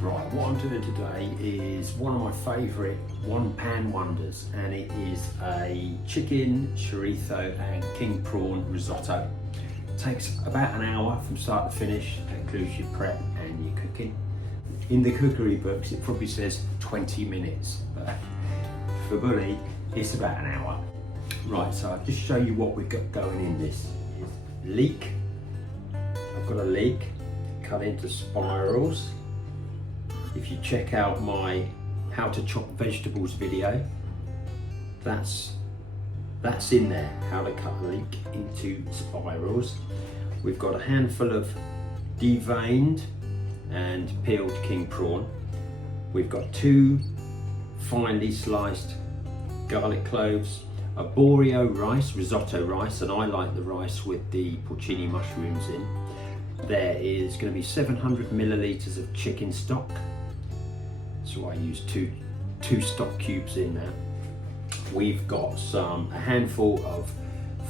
Right, what I'm doing today is one of my favourite one-pan wonders, and it is a chicken, chorizo and king prawn risotto. It takes about an hour from start to finish. It includes your prep and your cooking. In the cookery books it probably says 20 minutes, but for Bully it's about an hour. Right, so I'll just show you what we've got going in this. Leek. I've got a leek cut into spirals. If you check out my how to chop vegetables video, that's in there, how to cut a leek into spirals. We've got a handful of deveined and peeled king prawn. We've got 2 finely sliced garlic cloves, arborio rice, risotto rice, and I like the rice with the porcini mushrooms in. There is going to be 700 millilitres of chicken stock. So I use two stock cubes in there. We've got a handful of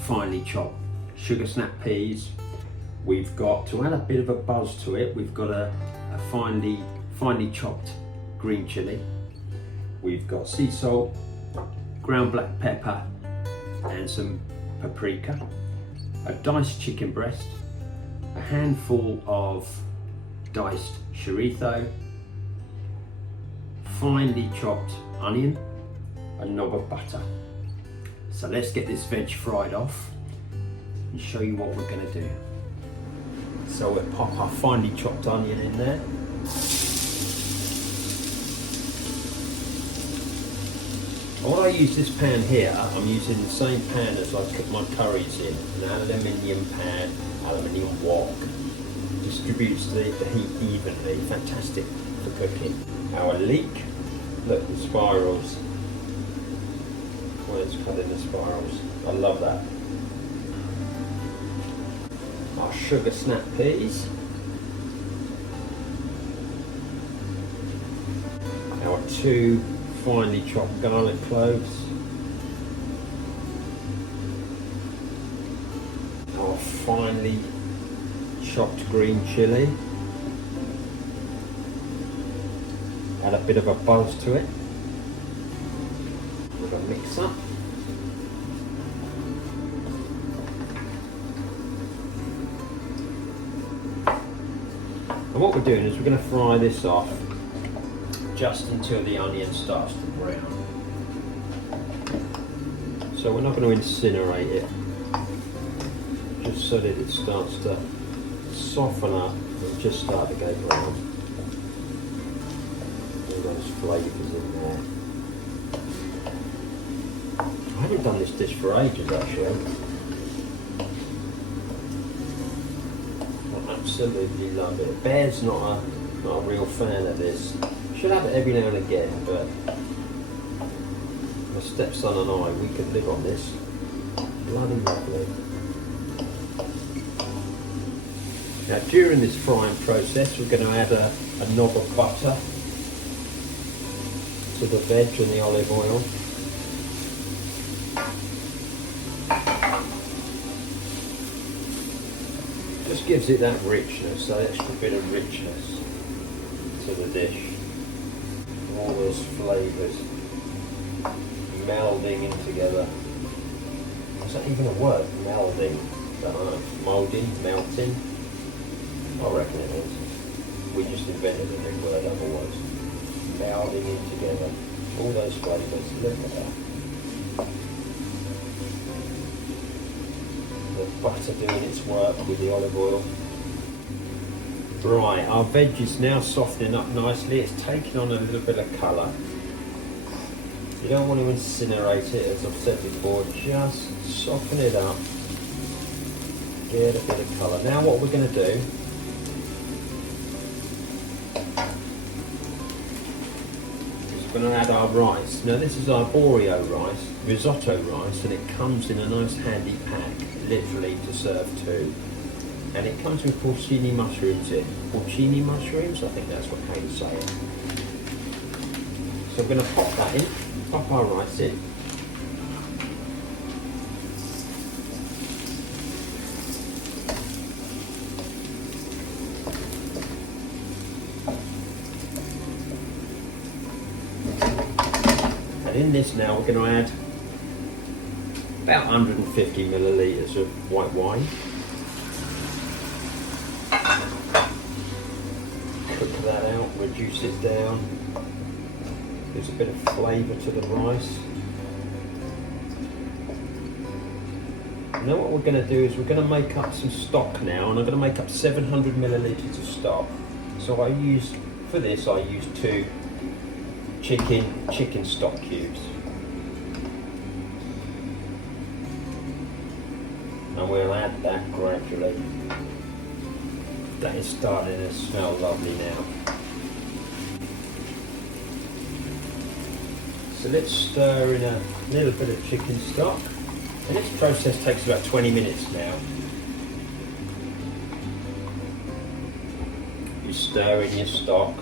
finely chopped sugar snap peas. We've got, to add a bit of a buzz to it, we've got a finely chopped green chilli. We've got sea salt, ground black pepper and some paprika, a diced chicken breast, a handful of diced chorizo, finely chopped onion, a knob of butter. So let's get this veg fried off and show you what we're going to do. So we'll pop our finely chopped onion in there. While I use this pan here, I'm using the same pan as I cook my curries in, an aluminium pan, aluminium wok. Distributes the heat evenly, fantastic for cooking. Our leek, look, the spirals. Well, it's cut in the spirals. I love that. Our sugar snap peas. Our 2 finely chopped garlic cloves. Our finely chopped green chilli. Add a bit of a buzz to it. With a mixer. And what we're doing is we're going to fry this off just until the onion starts to brown. So we're not going to incinerate it, just so that it starts to soften up and just start to go brown. Those flavours in there. I haven't done this dish for ages actually. I absolutely love it. Bear's not a real fan of this. Should have it every now and again, but my stepson and I, we could live on this. Bloody lovely. Now during this frying process we're going to add a knob of butter to the veg and the olive oil. Just gives it that richness, that extra bit of richness to the dish. All those flavours melding in together. Is that even a word? Melding? I don't know. Moulding? Melting? I reckon it is. We just invented a new word otherwise. Melding in together, all those flavours, look at that. The butter doing its work with the olive oil. Right, our veg is now softening up nicely, it's taking on a little bit of colour. You don't want to incinerate it, as I've said before, just soften it up, get a bit of colour. Now what we're going to do, we're going to add our rice. Now this is arborio rice, risotto rice, and it comes in a nice handy pack, literally to serve 2. And it comes with porcini mushrooms in. Porcini mushrooms, I think that's how you say it. So we're going to pop that in, pop our rice in. in this now we're going to add about 150 millilitres of white wine. Cook that out, reduce it down, gives a bit of flavour to the rice. Now what we're going to do is we're going to make up some stock now, and I'm going to make up 700 millilitres of stock. So for this I use 2 chicken stock cubes. And we'll add that gradually. That is starting to smell lovely now. So let's stir in a little bit of chicken stock. And this process takes about 20 minutes now. You stir in your stock,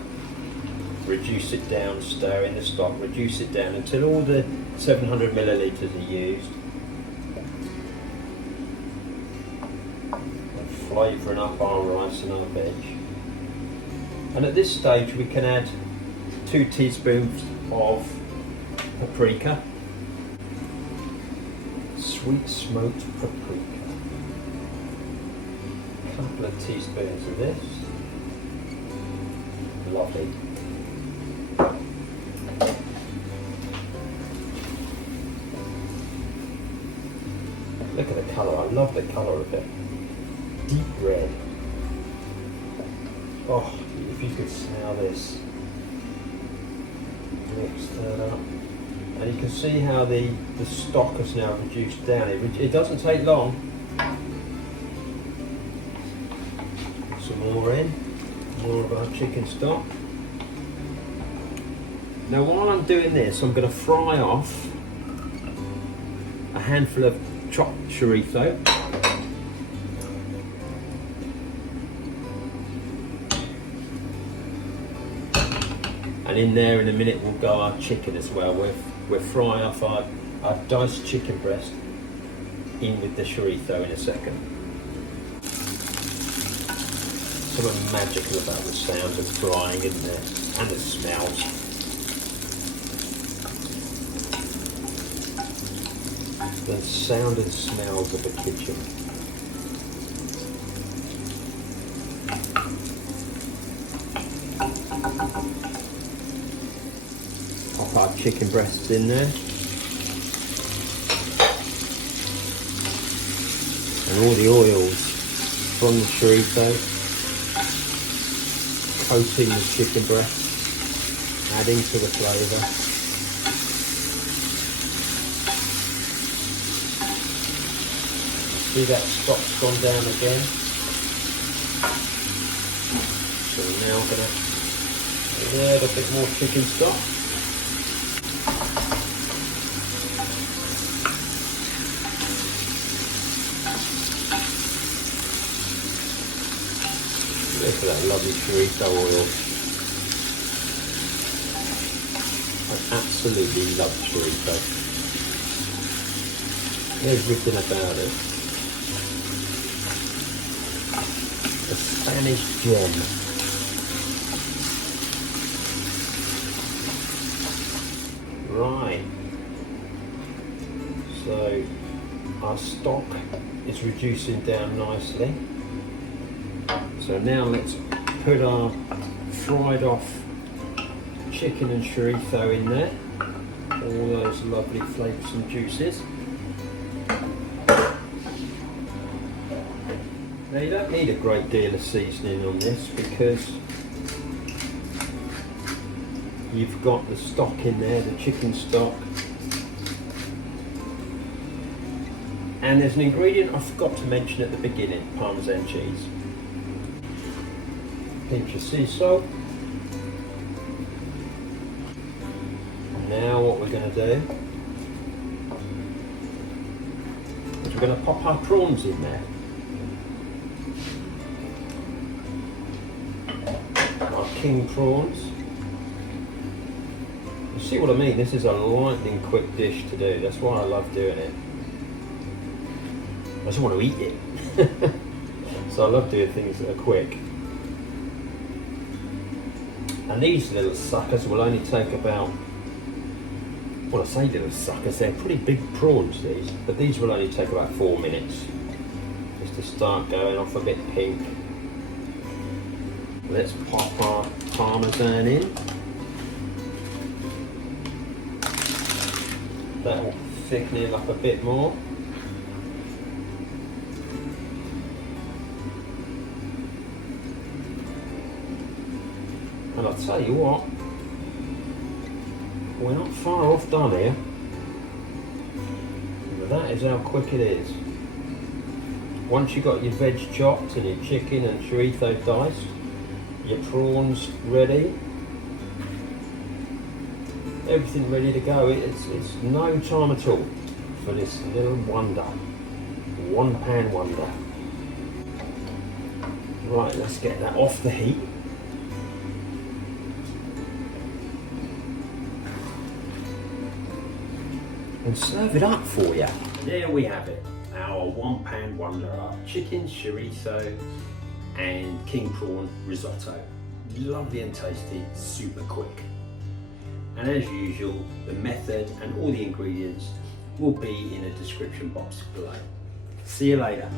reduce it down, stir in the stock, reduce it down until all the 700 millilitres are used. And flavouring up our rice and our veg. And at this stage we can add 2 teaspoons of paprika. Sweet smoked paprika. A couple of teaspoons of this. Lovely. Look at the colour, I love the colour of it. Deep red. Oh, if you could smell this. Mix that up. And you can see how the stock has now reduced down. It doesn't take long. Some more in, more of our chicken stock. Now while I'm doing this, I'm going to fry off a handful of chopped chorizo. And in there in a minute will go our chicken as well. We'll fry off our diced chicken breast in with the chorizo in a second. Something magical about the sound of frying, isn't there? And the smells. The sound and smells of the kitchen. Pop our chicken breasts in there. And all the oils from the chorizo coating the chicken breast, adding to the flavour. See that stock's gone down again. So now I'm going to add a bit more chicken stock. Look at that lovely chorizo oil. I absolutely love chorizo. Everything about it. A Spanish gem. Right. So our stock is reducing down nicely. So now let's put our fried off chicken and chorizo in there. All those lovely flavours and juices. Now you don't need a great deal of seasoning on this because you've got the stock in there, the chicken stock. And there's an ingredient I forgot to mention at the beginning, Parmesan cheese. Pinch of sea salt. Now what we're going to do is we're going to pop our prawns in there. Our King Prawns. You see what I mean? This is a lightning quick dish to do. That's why I love doing it. I just want to eat it. So I love doing things that are quick. And these little suckers will only take about Well, I say little suckers, they're pretty big prawns these, but these will only take about 4 minutes just to start going off a bit pink. Let's pop our Parmesan in. That will thicken it up a bit more. And I'll tell you what, we're not far off done here. But that is how quick it is. Once you've got your veg chopped and your chicken and chorizo diced, your prawns ready, everything ready to go. It's no time at all for this little wonder, one pan wonder. Right, let's get that off the heat. And serve it up for you. There we have it, our one pan wonder, our chicken, chorizo and king prawn risotto. Lovely and tasty, super quick. And as usual, the method and all the ingredients will be in the description box below. See you later.